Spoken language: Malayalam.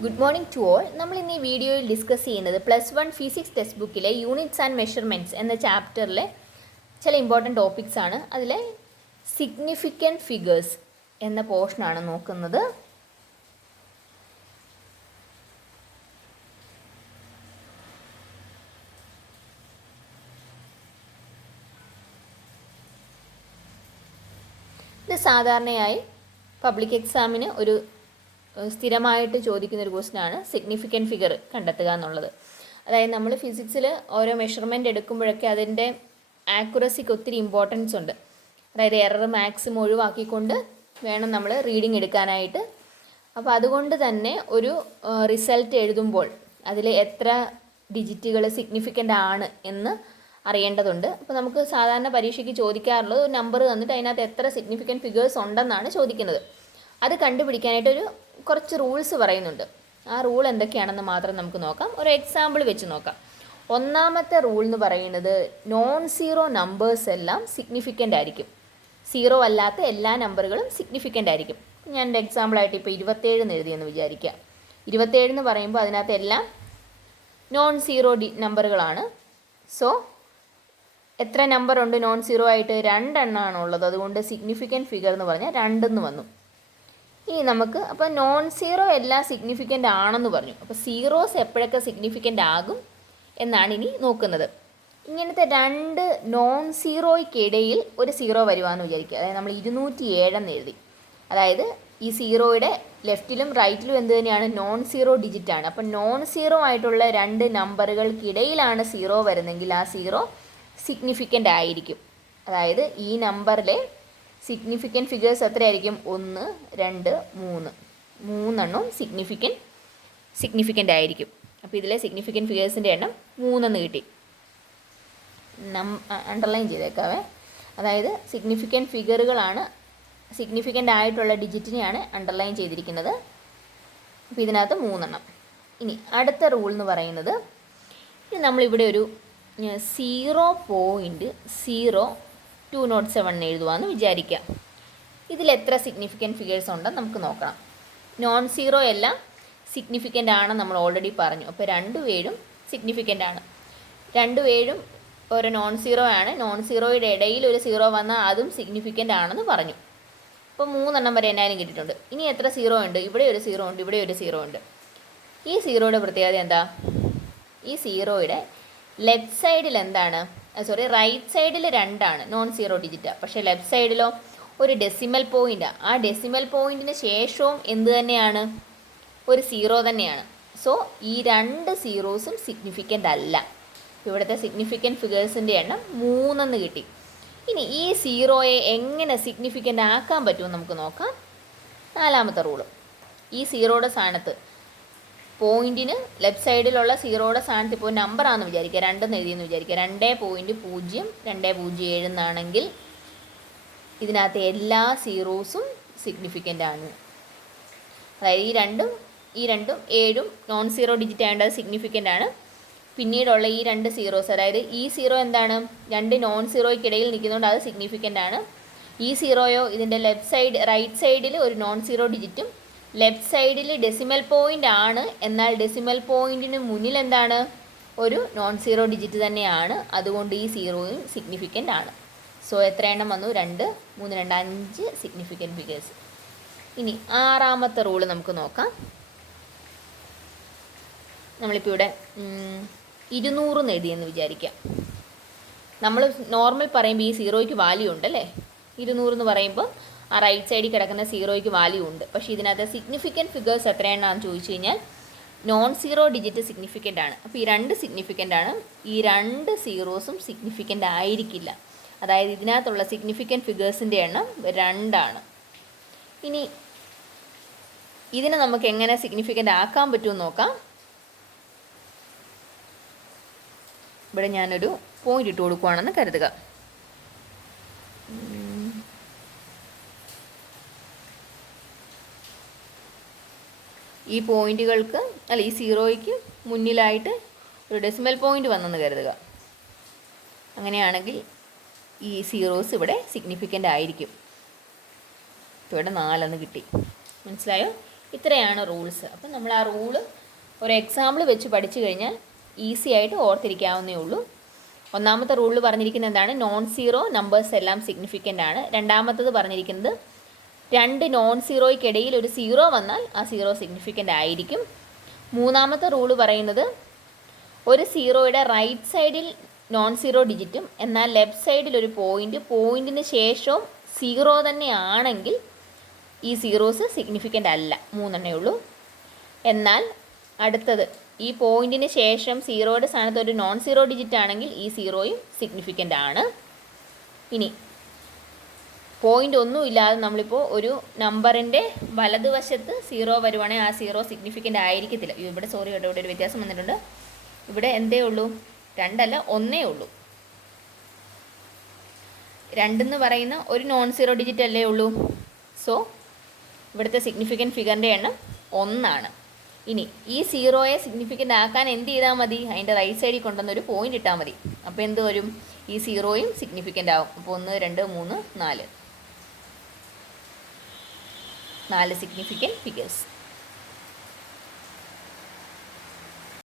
Good morning to all. നമ്മൾ ഇന്ന് ഈ വീഡിയോയിൽ ഡിസ്കസ് ചെയ്യുന്നത് +1 ഫിസിക്സ് ടെക്സ്റ്റ് ബുക്കിലെ യൂണിറ്റ്സ് ആൻഡ് മെഷർമെൻറ്റ്സ് എന്ന ചാപ്റ്ററിലെ ചില ഇമ്പോർട്ടൻറ്റ് ടോപ്പിക്സ് ആണ്. അതിലെ സിഗ്നിഫിക്കൻറ്റ് ഫിഗേഴ്സ് എന്ന പോർഷനാണ് നോക്കുന്നത്. ഇത് സാധാരണയായി പബ്ലിക് എക്സാമിന് ഒരു സ്ഥിരമായിട്ട് ചോദിക്കുന്നൊരു ക്വസ്റ്റ്യനാണ് സിഗ്നിഫിക്കൻറ്റ് ഫിഗർ കണ്ടെത്തുക എന്നുള്ളത്. അതായത് നമ്മൾ ഫിസിക്സിൽ ഓരോ മെഷർമെൻറ്റ് എടുക്കുമ്പോഴൊക്കെ അതിൻ്റെ ആക്യുറസിക്ക് ഒത്തിരി ഇമ്പോർട്ടൻസ് ഉണ്ട്. അതായത് എറർ മാക്സിമം ഒഴിവാക്കിക്കൊണ്ട് വേണം നമ്മൾ റീഡിങ് എടുക്കാനായിട്ട്. അപ്പോൾ അതുകൊണ്ട് തന്നെ ഒരു റിസൾട്ട് എഴുതുമ്പോൾ അതിൽ എത്ര ഡിജിറ്റുകൾ സിഗ്നിഫിക്കൻ്റ് ആണ് എന്ന് അറിയേണ്ടതുണ്ട്. അപ്പോൾ നമുക്ക് സാധാരണ പരീക്ഷയ്ക്ക് ചോദിക്കാറുള്ളത് ഒരു നമ്പർ തന്നിട്ട് അതിനകത്ത് എത്ര സിഗ്നിഫിക്കൻറ്റ് ഫിഗേഴ്സ് ഉണ്ടെന്നാണ് ചോദിക്കുന്നത്. അത് കണ്ടുപിടിക്കാനായിട്ടൊരു കുറച്ച് റൂൾസ് പറയുന്നുണ്ട്. ആ റൂൾ എന്തൊക്കെയാണെന്ന് മാത്രം നമുക്ക് നോക്കാം. ഒരു എക്സാമ്പിൾ വെച്ച് നോക്കാം. ഒന്നാമത്തെ റൂൾ എന്ന് പറയുന്നത് നോൺ സീറോ നമ്പേഴ്സ് എല്ലാം സിഗ്നിഫിക്കൻ്റ് ആയിരിക്കും. സീറോ അല്ലാത്ത എല്ലാ നമ്പറുകളും സിഗ്നിഫിക്കൻ്റ് ആയിരിക്കും. ഞാൻ എൻ്റെ എക്സാമ്പിളായിട്ട് ഇപ്പോൾ 27 എഴുതിയെന്ന് വിചാരിക്കുക. 27 എന്ന് പറയുമ്പോൾ അതിനകത്ത് എല്ലാം നോൺ സീറോ നമ്പറുകളാണ്. സോ എത്ര നമ്പർ ഉണ്ട് നോൺ സീറോ ആയിട്ട്? 2 എണ്ണമാണ് ഉള്ളത്. അതുകൊണ്ട് സിഗ്നിഫിക്കൻറ്റ് ഫിഗർ എന്ന് പറഞ്ഞാൽ 2 എന്ന് വന്നു. ഇനി നമുക്ക് അപ്പോൾ നോൺ സീറോ എല്ലാം സിഗ്നിഫിക്കൻ്റ് ആണെന്ന് പറഞ്ഞു. അപ്പോൾ സീറോസ് എപ്പോഴൊക്കെ സിഗ്നിഫിക്കൻ്റ് ആകും എന്നാണ് ഇനി നോക്കുന്നത്. ഇങ്ങനത്തെ 2 നോൺ സീറോയ്ക്കിടയിൽ ഒരു സീറോ വരുവാന്ന് വിചാരിക്കുക. അതായത് നമ്മൾ 207 എന്ന് എഴുതി. അതായത് ഈ സീറോയുടെ ലെഫ്റ്റിലും റൈറ്റിലും എന്ത് തന്നെയാണ്? നോൺ സീറോ ഡിജിറ്റാണ്. അപ്പം നോൺ സീറോ ആയിട്ടുള്ള 2 നമ്പറുകൾക്കിടയിലാണ് സീറോ വരുന്നതെങ്കിൽ ആ സീറോ സിഗ്നിഫിക്കൻ്റ് ആയിരിക്കും. അതായത് ഈ നമ്പറിലെ സിഗ്നിഫിക്കൻറ്റ് ഫിഗേഴ്സ് എത്രയായിരിക്കും? 1, 2, 3 മൂന്നെണ്ണവും സിഗ്നിഫിക്കൻ്റ് ആയിരിക്കും. അപ്പോൾ ഇതിലെ സിഗ്നിഫിക്കൻറ്റ് ഫിഗേഴ്സിൻ്റെ എണ്ണം 3 എന്ന് കിട്ടി. അണ്ടർലൈൻ ചെയ്തേക്കാവേ. അതായത് സിഗ്നിഫിക്കൻറ്റ് ഫിഗറുകളാണ്, സിഗ്നിഫിക്കൻ്റ് ആയിട്ടുള്ള ഡിജിറ്റിനെയാണ് അണ്ടർലൈൻ ചെയ്തിരിക്കുന്നത്. അപ്പോൾ ഇതിനകത്ത് 3 എണ്ണം. ഇനി അടുത്ത റൂൾ എന്ന് പറയുന്നത്, ഇനി നമ്മളിവിടെ ഒരു 0.0207 എഴുതുവാന്ന് വിചാരിക്കുക. ഇതിലെത്ര സിഗ്നിഫിക്കൻറ്റ് ഫിഗേഴ്സ് ഉണ്ടെന്ന് നമുക്ക് നോക്കണം. നോൺ സീറോ എല്ലാം സിഗ്നിഫിക്കൻ്റ് ആണെന്ന് നമ്മൾ ഓൾറെഡി പറഞ്ഞു. അപ്പോൾ 2 സിഗ്നിഫിക്കൻ്റ് ആണ്. 2 ഒരു നോൺ സീറോ ആണ്. നോൺ സീറോയുടെ ഇടയിൽ ഒരു സീറോ വന്നാൽ അതും സിഗ്നിഫിക്കൻ്റ് ആണെന്ന് പറഞ്ഞു. അപ്പോൾ 3 എണ്ണം വരെ എന്നാലും കിട്ടിയിട്ടുണ്ട്. ഇനി എത്ര സീറോ ഉണ്ട്? ഇവിടെ ഒരു സീറോ ഉണ്ട്, ഇവിടെ ഒരു സീറോ ഉണ്ട്. ഈ സീറോയുടെ പ്രത്യേകത എന്താ? ഈ സീറോയുടെ ലെഫ്റ്റ് സൈഡിൽ എന്താണ്? റൈറ്റ് സൈഡിൽ 2 ആണ് നോൺ സീറോ ഡിജിറ്റാണ്. പക്ഷേ ലെഫ്റ്റ് സൈഡിലോ ഒരു ഡെസിമൽ പോയിൻ്റാണ്. ആ ഡെസിമൽ പോയിൻറ്റിന് ശേഷവും എന്ത് തന്നെയാണ്? ഒരു സീറോ തന്നെയാണ്. സോ ഈ 2 സീറോസും സിഗ്നിഫിക്കൻ്റ് അല്ല. ഇവിടുത്തെ സിഗ്നിഫിക്കൻറ്റ് ഫിഗേഴ്സിൻ്റെ എണ്ണം 3 എന്ന് കിട്ടി. ഇനി ഈ സീറോയെ എങ്ങനെ സിഗ്നിഫിക്കൻ്റ് ആക്കാൻ പറ്റുമെന്ന് നമുക്ക് നോക്കാം. 4ാമത്തെ റൂള്, ഈ സീറോയുടെ സ്ഥാനത്ത് പോയിൻറ്റിന് ലെഫ്റ്റ് സൈഡിലുള്ള സീറോയുടെ സ്ഥാനത്ത് ഇപ്പോൾ നമ്പറാണെന്ന് വിചാരിക്കുക, 2 എന്ന് എഴുതിയെന്ന് വിചാരിക്കുക. 2.0207 എന്നാണെങ്കിൽ ഇതിനകത്ത് എല്ലാ സീറോസും സിഗ്നിഫിക്കൻ്റ് ആണ്. അതായത് ഈ രണ്ടും 7ഉം നോൺ സീറോ ഡിജിറ്റ് ആയതുകൊണ്ട് അത് സിഗ്നിഫിക്കൻ്റ് ആണ്. പിന്നീടുള്ള ഈ 2 സീറോസ്, അതായത് ഈ സീറോ എന്താണ്? 2 നോൺ സീറോയ്ക്കിടയിൽ നിൽക്കുന്നതുകൊണ്ട് അത് സിഗ്നിഫിക്കൻ്റ് ആണ്. ഈ സീറോയോ ഇതിൻ്റെ റൈറ്റ് സൈഡിൽ ഒരു നോൺ സീറോ ഡിജിറ്റും ലെഫ്റ്റ് സൈഡിൽ ഡെസിമൽ പോയിൻ്റ് ആണ്. എന്നാൽ ഡെസിമൽ പോയിൻറ്റിന് മുന്നിൽ എന്താണ്? ഒരു നോൺ സീറോ ഡിജിറ്റ് തന്നെയാണ്. അതുകൊണ്ട് ഈ സീറോയും സിഗ്നിഫിക്കൻ്റ് ആണ്. സോ എത്ര എണ്ണം വന്നു? 2, 3, 2, 5 സിഗ്നിഫിക്കൻറ്റ് ഫിഗേഴ്സ്. ഇനി 6ാമത്തെ റൂള് നമുക്ക് നോക്കാം. നമ്മളിപ്പോൾ ഇവിടെ 200 എന്ന് എഴുതിയെന്ന് വിചാരിക്കാം. നമ്മൾ നോർമൽ പറയുമ്പോൾ ഈ സീറോയ്ക്ക് വാല്യൂ ഉണ്ടല്ലേ. 200 എന്ന് പറയുമ്പോൾ ആ റൈറ്റ് സൈഡിൽ കിടക്കുന്ന സീറോയ്ക്ക് വാല്യൂ ഉണ്ട്. പക്ഷേ ഇതിനകത്ത് സിഗ്നിഫിക്കൻറ്റ് ഫിഗേഴ്സ് എത്രയാണെന്ന് ചോദിച്ചു കഴിഞ്ഞാൽ നോൺ സീറോ ഡിജിറ്റ് സിഗ്നിഫിക്കൻ്റ് ആണ്. അപ്പോൾ ഈ 2 സിഗ്നിഫിക്കൻ്റ് ആണ്. ഈ 2 സീറോസും സിഗ്നിഫിക്കൻ്റ് ആയിരിക്കില്ല. അതായത് ഇതിനകത്തുള്ള സിഗ്നിഫിക്കൻറ്റ് ഫിഗേഴ്സിൻ്റെ എണ്ണം 2 ആണ്. ഇനി ഇതിനെ നമുക്ക് എങ്ങനെ സിഗ്നിഫിക്കൻ്റ് ആക്കാൻ പറ്റുമെന്ന് നോക്കാം. ഇവിടെ ഞാനൊരു പോയിൻ്റ് ഇട്ട് കൊടുക്കുകയാണെന്ന് കരുതുക. ഈ പോയിൻറ്റുകൾക്ക് ഈ സീറോയ്ക്ക് മുന്നിലായിട്ട് ഒരു ഡെസിമൽ പോയിൻ്റ് വന്നെന്ന് കരുതുക. അങ്ങനെയാണെങ്കിൽ ഈ സീറോസ് ഇവിടെ സിഗ്നിഫിക്കൻ്റ് ആയിരിക്കും. ഇവിടെ 4 എന്ന് കിട്ടി. മനസ്സിലായോ? ഇത്രയാണ് റൂൾസ്. അപ്പം നമ്മൾ ആ റൂള് ഒരു എക്സാമ്പിൾ വെച്ച് പഠിച്ചു കഴിഞ്ഞാൽ ഈസി ആയിട്ട് ഓർത്തിരിക്കാവുന്നേ ഉള്ളൂ. ഒന്നാമത്തെ റൂളിൽ പറഞ്ഞിരിക്കുന്നത് എന്താണ്? നോൺ സീറോ നമ്പേഴ്സ് എല്ലാം സിഗ്നിഫിക്കൻ്റ് ആണ്. രണ്ടാമത്തത് പറഞ്ഞിരിക്കുന്നത് 2 നോൺ സീറോയ്ക്കിടയിൽ ഒരു സീറോ വന്നാൽ ആ സീറോ സിഗ്നിഫിക്കൻ്റ് ആയിരിക്കും. മൂന്നാമത്തെ റൂള് പറയുന്നത് ഒരു സീറോയുടെ റൈറ്റ് സൈഡിൽ നോൺ സീറോ ഡിജിറ്റും എന്നാൽ ലെഫ്റ്റ് സൈഡിൽ ഒരു പോയിൻറ്റിന് ശേഷവും സീറോ തന്നെ ആണെങ്കിൽ ഈ സീറോസ് സിഗ്നിഫിക്കൻ്റ് അല്ല. 3 ഉള്ളൂ. എന്നാൽ അടുത്തത് ഈ പോയിൻറ്റിന് ശേഷം സീറോയുടെ സ്ഥാനത്ത് ഒരു നോൺ സീറോ ഡിജിറ്റ് ആണെങ്കിൽ ഈ സീറോയും സിഗ്നിഫിക്കൻ്റ് ആണ്. ഇനി പോയിൻ്റ് ഒന്നും ഇല്ലാതെ നമ്മളിപ്പോൾ ഒരു നമ്പറിൻ്റെ വലതുവശത്ത് സീറോ വരുവാണെങ്കിൽ ആ സീറോ സിഗ്നിഫിക്കൻ്റ് ആയിരിക്കത്തില്ല. ഇവിടെ സോറി കേട്ടോ, ഇവിടെ ഒരു വ്യത്യാസം വന്നിട്ടുണ്ട്. ഇവിടെ എന്തേ ഉള്ളൂ? 2 അല്ല 1 ഉള്ളൂ. 2 പറയുന്ന ഒരു നോൺ സീറോ ഡിജിറ്റ് അല്ലേ ഉള്ളൂ. സോ ഇവിടുത്തെ സിഗ്നിഫിക്കൻറ്റ് ഫിഗറിൻ്റെ എണ്ണം 1 ഇനി ഈ സീറോയെ സിഗ്നിഫിക്കൻ്റ് ആക്കാൻ എന്ത് ചെയ്താൽ മതി? അതിൻ്റെ റൈറ്റ് സൈഡിൽ കൊണ്ടുവന്നൊരു പോയിൻ്റ് ഇട്ടാൽ മതി. അപ്പോൾ എന്ത് വരും? ഈ സീറോയും സിഗ്നിഫിക്കൻ്റ് ആവും. അപ്പോൾ 1 2 3 4 സിഗ്നിഫിക്കൻറ്റ് ഫിഗേഴ്സ്.